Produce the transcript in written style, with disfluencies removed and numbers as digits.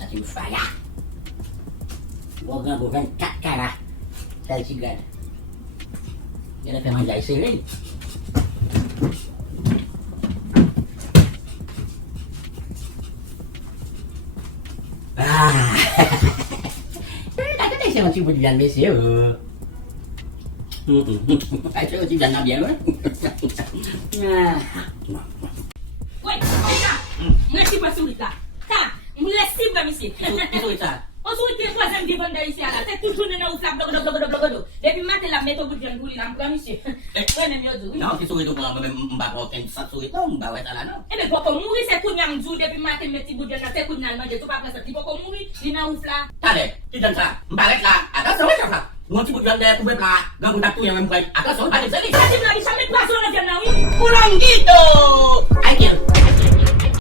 Satu faya. Bukan kat cara. Saya cigat. Dia dah memang jai sering. Tak kata saya macam bulan biasa. Saya macam bulan Nabi kan. Woi, Ika. Mesti masuk Ika. Tak, mesti kami sih. Itu Ita. On suit ke troisième qui vend ici à la tête toujours dans au flap bloc. Depuis matin la méthode pour dire bouli la kami sih. Prenez mieux du. Non, itu mbak protein satu itu mbak wetala no. Eh mais pourquoi mourir c'est tout nyam jour depuis matin metti boudi na c'est tout nyam manger tout pas prendre ça. Pourquoi mourir dina au flap. Tade, tidak sah. Mbak wetala. Ada soal apa? Ngonci bulan dia kubet lah. Gak mudah tuh yang membuat. Ada soal ada jadi. Saya tidak bisa make pas on la viande oui. Kurang gitu. Aikil.